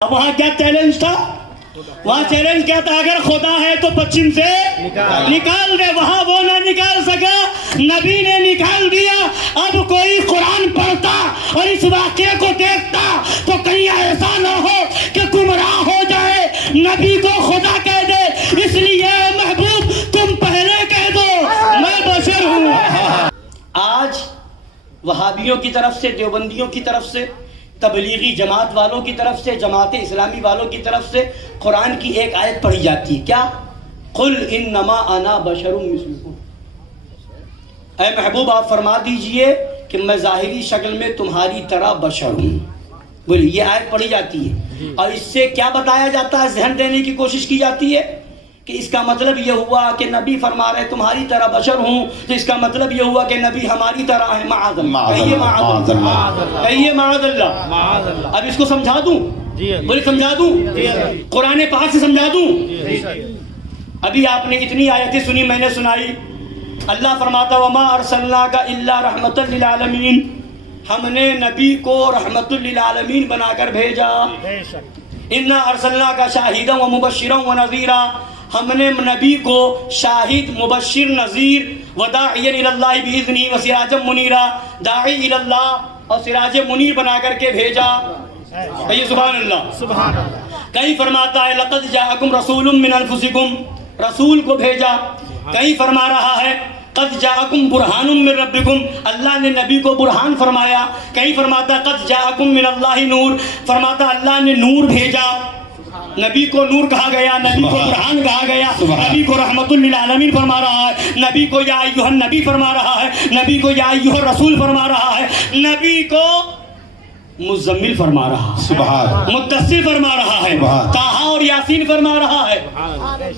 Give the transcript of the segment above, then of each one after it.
اب وہاں کیا چیلنج تھا؟ وہاں چیلنج کیا تھا؟ اگر خدا ہے تو پچھم سے نکال دے. وہاں وہ نہ نکال سکا, نبی نے نکال دیا. اب کوئی قرآن پڑھتا اور اس واقعے کو دیکھتا تو کہیں ایسا نہ ہو کہ گمراہ ہو جائے, نبی کو خدا کہہ دے. اس لیے محبوب تم پہلے کہہ دو میں بشر ہوں. آج وہابیوں کی طرف سے, دیوبندیوں کی طرف سے, تبلیغی جماعت والوں کی طرف سے, جماعت اسلامی والوں کی طرف سے قرآن کی ایک آیت پڑھی جاتی ہے. کیا؟ قل انما انا بشر مثلکم. اے محبوب آپ فرما دیجئے کہ میں ظاہری شکل میں تمہاری طرح بشر ہوں. بولیے, یہ آیت پڑھی جاتی ہے اور اس سے کیا بتایا جاتا ہے؟ ذہن دینے کی کوشش کی جاتی ہے کہ اس کا مطلب یہ ہوا کہ نبی فرما رہے تمہاری طرح بشر ہوں, تو اس کا مطلب یہ ہوا کہ نبی ہماری طرح ہے. معاذ اللہ, کہیے معاذ اللہ, کہیے معاذ اللہ. اب اس کو سمجھا دوں, بولے سمجھا دوں, قرآن پاک سے سمجھا دوں. ابھی آپ نے اتنی آیتیں سنی, میں نے سنائی. اللہ فرماتا وما ارسلناک الا رحمۃ للعالمین, ہم نے نبی کو رحمت للعالمین بنا کر بھیجا. انا ارسلناک شاہدا ومبشرا ونذیرا, ہم نے نبی کو شاہد, مبشر, نذیر, وداعیا الی اللہ باذنہ وسراجا منیرا, داعی الی اللہ اور سراج منیر بنا کر کے بھیجا. کہیے سبحان اللہ. سبحان اللہ. کہیں فرماتا ہے لقد جاءکم رسول من انفسکم, رسول کو بھیجا. کہیں فرما رہا ہے قد جاءکم برہان من ربکم, اللہ نے نبی کو برہان فرمایا. کہیں فرماتا قد جاءکم من اللہ نور, فرماتا اللہ نے نور بھیجا. نبی کو نور کہا گیا, نبی کو برہان کہا گیا, نبی کو رحمت للعالمین فرما رہا ہے, نبی کو یا ایھا النبی فرما رہا ہے, نبی کو یا ایھا الرسول فرما رہا ہے, نبی کو مزمل فرما رہا ہے, سبحان, مدثر فرما رہا ہے, طٰہٰ اور یاسین فرما رہا ہے.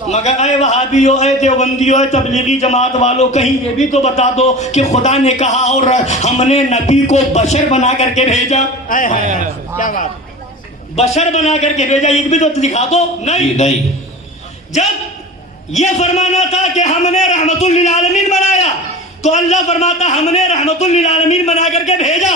مگر اے وہابیو, اے دیوبندیو, اے تبلیغی جماعت والو, کہیں یہ بھی تو بتا دو کہ خدا نے کہا اور ہم نے نبی کو بشر بنا کر کے بھیجا. کیا بات, بشر بنا کر کے بھیجا, یہ بھی تو دکھا دو. نہیں. جب یہ فرمانا تھا کہ ہم نے رحمت للعالمین بنایا تو اللہ فرماتا ہم نے رحمت للعالمین بنا کر کے بھیجا.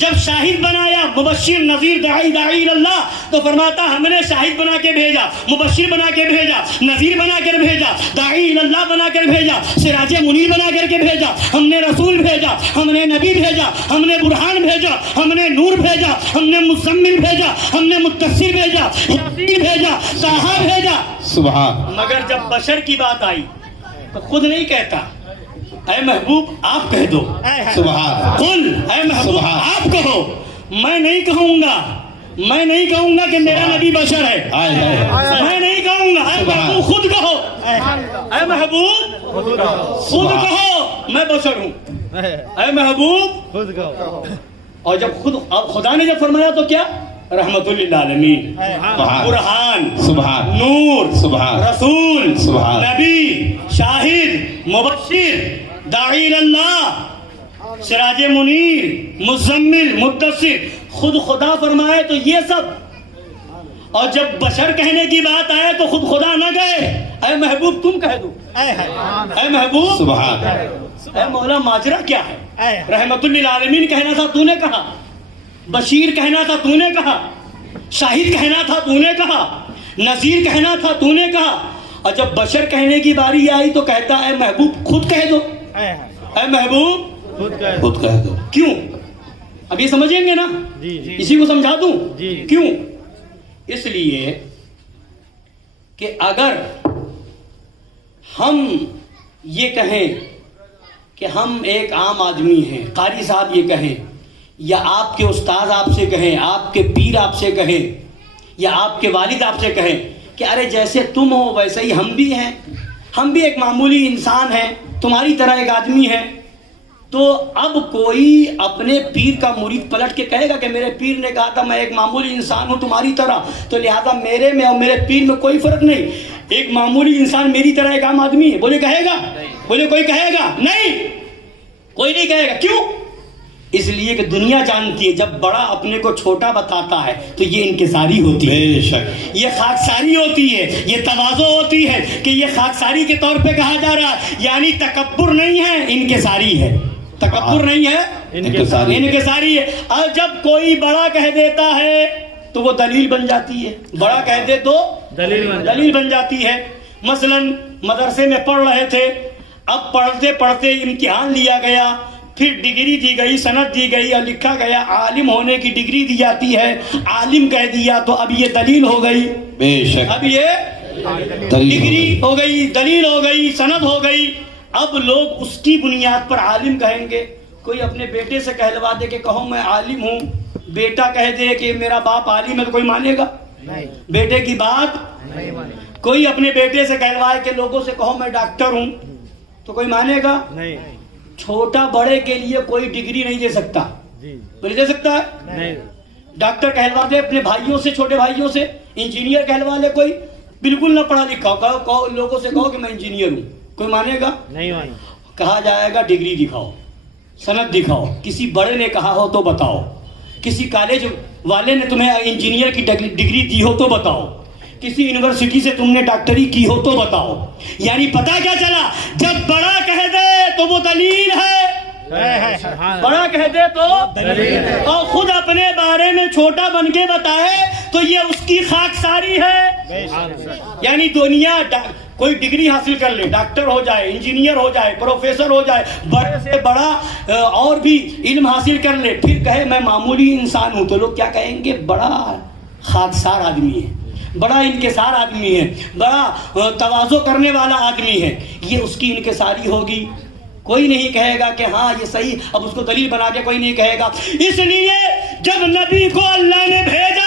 جب شاہد بنایا, مبشر, نذیر, داعی اللہ, تو فرماتا ہم نے شاہد بنا کے بھیجا, مبشر بنا کے بھیجا, نذیر بنا کر بھیجا, داعی اللہ بنا کر بھیجا, سراج منیر بنا کر کے بھیجا. ہم نے رسول بھیجا, ہم نے نبی بھیجا, ہم نے برہان بھیجا, ہم نے نور بھیجا, ہم نے مزمل بھیجا, ہم نے مدثر بھیجا, یاسین بھیجا, طٰہٰ بھیجا. سبحان. مگر جب بشر کی بات آئی تو خود نہیں کہتا, اے محبوب آپ کہہ دو. سبحان. قل, اے محبوب آپ کہو, میں نہیں کہوں گا, میں نہیں کہوں گا کہ میرا نبی بشر ہے, میں نہیں کہوں گا. اے محبوب خود کہو, اے محبوب خود کہو میں بشر ہوں. اے محبوب خود کہو. اور جب خود خدا نے جب فرمایا تو کیا؟ رحمت للعالمین, برہان, سبحان, نور, سبحان, رسول, سبحان, نبی, شاہد, مبشر, داعی اللہ, سراج منیر, مزمل, مدثر, خود خدا فرمائے تو یہ سب. اور جب بشر کہنے کی بات آئے تو خود خدا نہ گئے, اے محبوب تم کہہ دو. اے محبوب, سبحان, اے مولا ماجرا کیا ہے؟ رحمت للعالمین کہنا تھا تو نے کہا, بشیر کہنا تھا تو نے کہا, شاہد کہنا تھا تو نے کہا, نذیر کہنا تھا تو نے کہا, اور جب بشر کہنے کی باری آئی تو کہتا اے محبوب خود کہہ دو. اے محبوب خود کہہ دو. کیوں؟ اب یہ سمجھیں گے نا, اسی کو سمجھا دوں. کیوں؟ اس لیے کہ اگر ہم یہ کہیں کہ ہم ایک عام آدمی ہیں, قاری صاحب یہ کہیں, یا آپ کے استاد آپ سے کہیں, آپ کے پیر آپ سے کہیں, یا آپ کے والد آپ سے کہیں کہ ارے جیسے تم ہو ویسے ہی ہم بھی ہیں, ہم بھی ایک معمولی انسان ہیں, تمہاری طرح ایک آدمی ہے, تو اب کوئی اپنے پیر کا مرید پلٹ کے کہے گا کہ میرے پیر نے کہا تھا میں ایک معمولی انسان ہوں تمہاری طرح, تو لہذا میرے میں اور میرے پیر میں کوئی فرق نہیں, ایک معمولی انسان میری طرح ایک عام آدمی ہے. بولے کہے گا؟ بولے کوئی کہے گا؟ نہیں, کوئی نہیں کہے گا. کیوں؟ اس لیے کہ دنیا جانتی ہے جب بڑا اپنے کو چھوٹا بتاتا ہے تو یہ انکساری ہوتی ہے, بے شک یہ خاکساری ہوتی ہے, یہ تواضع ہوتی ہے کہ یہ خاکساری کے طور پہ کہا جا رہا ہے. یعنی تکبر نہیں ہے, انکساری ہے. تکبر نہیں ہے, انکساری ہے. اور جب کوئی بڑا کہہ دیتا ہے تو وہ دلیل بن جاتی ہے، بڑا کہہ دے تو دلیل بن جاتی ہے۔ مثلا مدرسے میں پڑھ رہے تھے، اب پڑھتے پڑھتے امتحان لیا گیا، پھر ڈگری دی گئی، سند دی گئی اور لکھا گیا عالم ہونے کی ڈگری دی جاتی ہے، عالم کہہ دیا تو اب یہ دلیل ہو گئی، بے شک اب یہ ڈگری ہو گئی، دلیل ہو گئی، سند ہو گئی۔ اب لوگ اس کی بنیاد پر عالم کہیں گے۔ کوئی اپنے بیٹے سے کہلوا دے کہ کہو میں عالم ہوں، بیٹا کہہ دے کہ میرا باپ عالم ہے تو کوئی مانے گا؟ بیٹے کی بات نہیں مانے۔ کوئی اپنے بیٹے سے کہلوائے کہ لوگوں سے کہو میں ڈاکٹر ہوں تو کوئی مانے گا؟ نہیں۔ چھوٹا بڑے کے لیے کوئی ڈگری نہیں دے سکتا، نہیں دے سکتا ہے۔ ڈاکٹر کہلوا دے اپنے بھائیوں سے، چھوٹے بھائیوں سے، انجینئر کہلوا لے کوئی بالکل نہ پڑھا لکھا ہو، لوگوں سے کہو کہ میں انجینئر ہوں، کوئی مانے گا؟ نہیں مانے۔ کہا جائے گا ڈگری دکھاؤ، سند دکھاؤ۔ کسی بڑے نے کہا ہو تو بتاؤ، کسی کالج والے نے تمہیں انجینئر کی ڈگری دی ہو تو بتاؤ، کسی یونیورسٹی سے تم نے ڈاکٹری کی ہو تو بتاؤ۔ یعنی پتہ کیا چلا، جب بڑا کہہ دے تو وہ دلیل ہے، بڑا کہہ دے تو دلیل ہے، اور خود اپنے بارے میں چھوٹا بن کے بتائے تو یہ اس کی خاکساری ہے۔ یعنی دنیا کوئی ڈگری حاصل کر لے، ڈاکٹر ہو جائے، انجینئر ہو جائے، پروفیسر ہو جائے، بڑے سے بڑا اور بھی علم حاصل کر لے، پھر کہے میں معمولی انسان ہوں، تو لوگ کیا کہیں گے؟ بڑا خاکسار آدمی ہے، بڑا انکسار آدمی ہے، بڑا تواضع کرنے والا آدمی ہے۔ یہ اس کی انکساری ہوگی۔ کوئی نہیں کہے گا کہ ہاں یہ صحیح، اب اس کو دلیل بنا کے کوئی نہیں کہے گا۔ اس لیے جب نبی کو اللہ نے بھیجا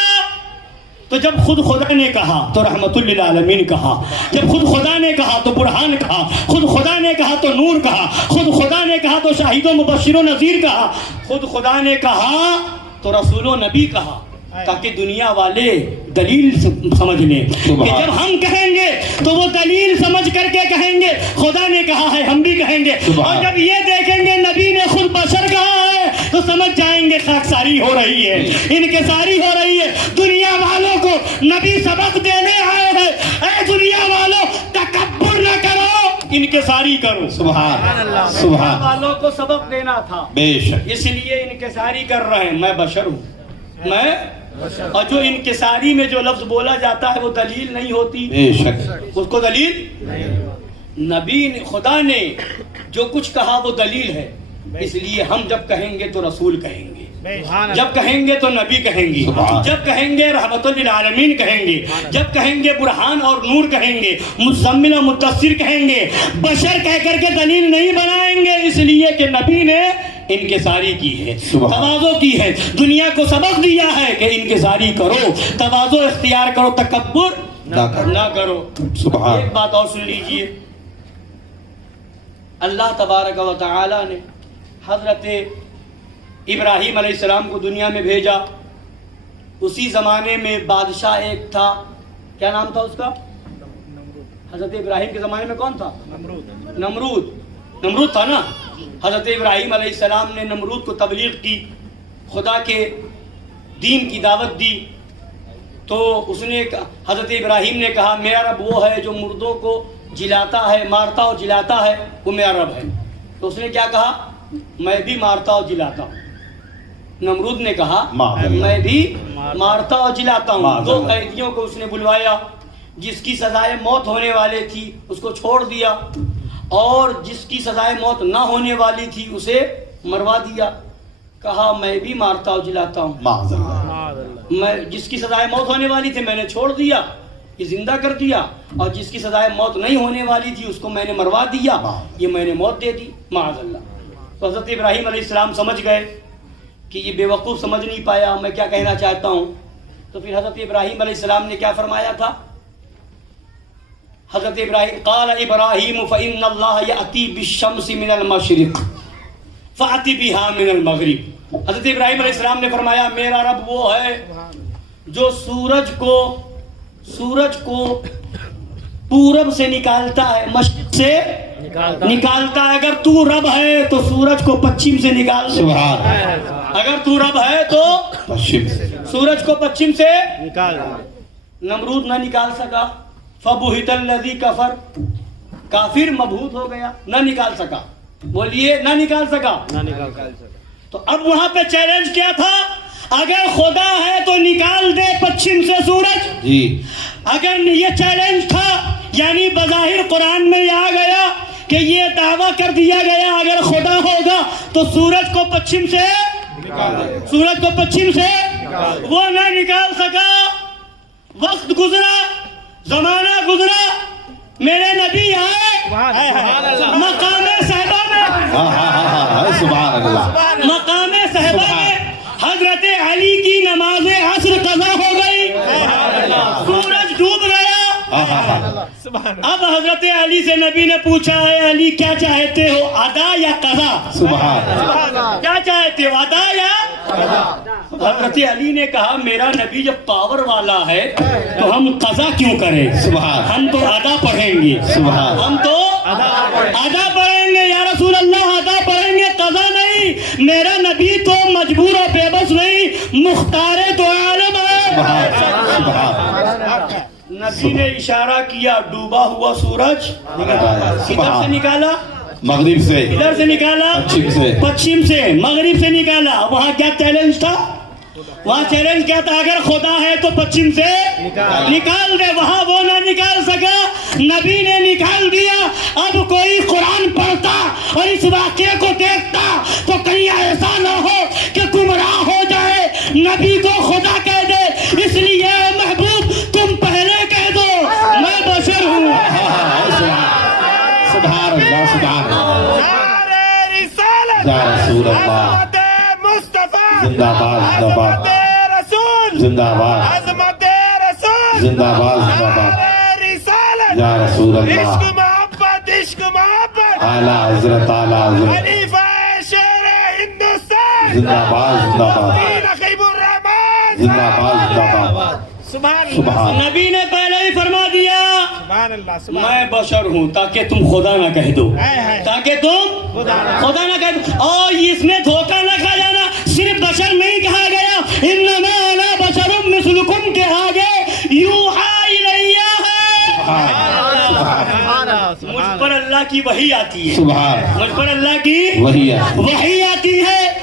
تو جب خود خدا نے کہا تو رحمت للعالمین کہا، جب خود خدا نے کہا تو برہان کہا، خود خدا نے کہا تو نور کہا، خود خدا نے کہا تو شاہد و مبشر و نذیر کہا، خود خدا نے کہا تو رسول و نبی کہا، تاکہ دنیا والے دلیل سمجھ لیں کہ جب ہم کہیں گے تو وہ دلیل سمجھ کر کے کہیں گے خدا نے کہا ہے، ہم بھی کہیں گے، اور جب یہ دیکھیں گے نبی نے خود بشر کہا ہے تو سمجھ جائیں گے خاکساری ہو رہی ہے، انکساری ہو رہی ہے۔ دنیا والوں کو نبی سبق دینے آئے ہیں، اے دنیا والوں تکبر نہ کرو، انکساری کرو۔ سبحان اللہ، سبحان والوں کو سبق دینا تھا، بے شک، اس لیے انکساری کر رہے ہیں۔ میں بشر ہوں، میں، اور جو انکساری میں جو لفظ بولا جاتا ہے وہ دلیل نہیں ہوتی، بے شک، اس کو دلیل نبی نے، خدا نے جو کچھ کہا وہ دلیل ہے۔ اس لیے ہم جب کہیں گے تو رسول کہیں گے، جب کہیں گے تو نبی کہیں گے، جب کہیں گے رحمت للعالمین کہیں گے، جب کہیں گے برہان اور نور کہیں گے، مزمل و مدثر کہیں گے، بشر کہہ کر کے دلیل نہیں بنائیں گے، اس لیے کہ نبی نے انکساری کی ہے، تواضع کی ہے، دنیا کو سبق دیا ہے کہ انکساری کرو، تواضع اختیار کرو، تکبر نہ کرو۔ ایک بات اور سن لیجئے، اللہ تبارک و تعالی نے حضرت ابراہیم علیہ السلام کو دنیا میں بھیجا۔ اسی زمانے میں بادشاہ ایک تھا، کیا نام تھا اس کا؟ حضرت ابراہیم کے زمانے میں کون تھا؟ نمرود تھا نا۔ حضرت ابراہیم علیہ السلام نے نمرود کو تبلیغ کی، خدا کے دین کی دعوت دی، تو اس نے، حضرت ابراہیم نے کہا میرا رب وہ ہے جو مردوں کو جلاتا ہے، مارتا اور جلاتا ہے، وہ میرا رب ہے۔ تو اس نے کیا کہا؟ میں بھی مارتا اور جلاتا ہوں۔ نمرود نے کہا میں بھی مارتا اور جلاتا ہوں۔ دو قیدیوں کو اس نے بلوایا، جس کی سزائے موت ہونے والے تھی اس کو چھوڑ دیا، اور جس کی سزائے موت نہ ہونے والی تھی اسے مروا دیا۔ کہا میں بھی مارتا اور جلاتا ہوں، میں جس کی سزائے موت ہونے والی تھی میں نے چھوڑ دیا، یہ زندہ کر دیا، اور جس کی سزائے موت نہیں ہونے والی تھی اس کو میں نے مروا دیا، یہ میں نے موت دے دی، معاذ اللہ۔ تو حضرت ابراہیم علیہ السلام سمجھ گئے کہ یہ بے وقوف سمجھ نہیں پایا میں کیا کہنا چاہتا ہوں، تو پھر حضرت ابراہیم علیہ السلام نے کیا فرمایا تھا؟ حضرت ابراہیم قال ابراہیم فإن اللہ یأتی بالشمس من المشرق فأت بها من المغرب۔ حضرت ابراہیم علیہ السلام نے فرمایا میرا رب وہ ہے جو سورج کو پورب سے نکالتا ہے، مشرق سے نکالتا ہے۔ اگر تو رب ہے تو سورج کو پچھم سے نکال دے، اگر تو رب ہے تو سورج کو پچھم سے نکال۔ نمرود نہ نکال سکا، فبہت الذی کفر، کافر مبہوت ہو گیا، نہ نکال سکا، بولیے نہ نکال سکا۔ تو اب وہاں پہ چیلنج کیا تھا؟ اگر خدا ہے تو نکال دے پچھم سے سورج. جی اگر یہ چیلنج تھا یعنی بظاہر قرآن میں یہ آ گیا کہ یہ دعویٰ کر دیا گیا اگر خدا ہوگا تو سورج کو پچھم سے وہ نہ نکال سکا. وقت گزرا, زمانہ گزرا, میرے نبی آئے مقام صحبہ میں مقام صحبہ میں حضرت علی کی نماز عصر قضا ہو گئی, سورج ڈوب گیا. اب حضرت علی سے نبی نے پوچھا ہے علی کیا چاہتے ہو, ادا یا قضا؟ کیا چاہتے ہو, ادا یا قضا؟ حضرت علی نے کہا میرا نبی جب پاور والا ہے تو ہم قضا کیوں کریں, ہم تو ادا پڑھیں گے, ہم تو ادا پڑھیں گے یا رسول اللہ, ادا پڑھیں گے قضا نہیں. میرا نبی تو مجبور و بے بس نہیں, مختار تو عالم ہے. نبی نے اشارہ کیا, ڈوبا ہوا سورج کدھر سے نکالا, مغرب سے, ادھر سے نکالا, پچھم سے, مغرب سے نکالا. وہاں کیا چیلنج تھا, وہاں چیلنج کیا تھا اگر خدا ہے تو پچھم سے نکال دے. وہاں وہ نہ نکال سکا, نبی نے نکال دیا. اب کوئی قرآن پڑھتا اور اس واقعے کو دیکھتا تو کہیں ایسا نہ ہو کہ گمراہ ہو جائے, نبی کو خدا کہہ دے. اس لیے محبوب تم پہلے کہہ دو میں بشر ہوں. سبحان اللہ, سبحان اللہ, یا رسول اللہ, زندہ باد, زندہ باد, زندہ باد, زندہ باد, زندہ باد, یا رسول اللہ, اعلیٰ حضرت, اعلیٰ حضرت, زندہ باد, زندہ باد, زندہ باد, زندہ باد. سبحان. نبی نے پہلے ہی فرما دیا میں بشر ہوں تاکہ تم خدا نہ کہہ دو, تاکہ تم خدا نہ کہہ دو. اور اس میں دھوکہ نہ کھا جانا, صرف بشر نہیں کہا گیا, انما انا بشر مثلکم کے آگے یوحی الیہ ہے. مجھ پر اللہ کی وحی آتی ہے, سبحان, مجھ پر اللہ کی وہی ہے, وحی آتی ہے.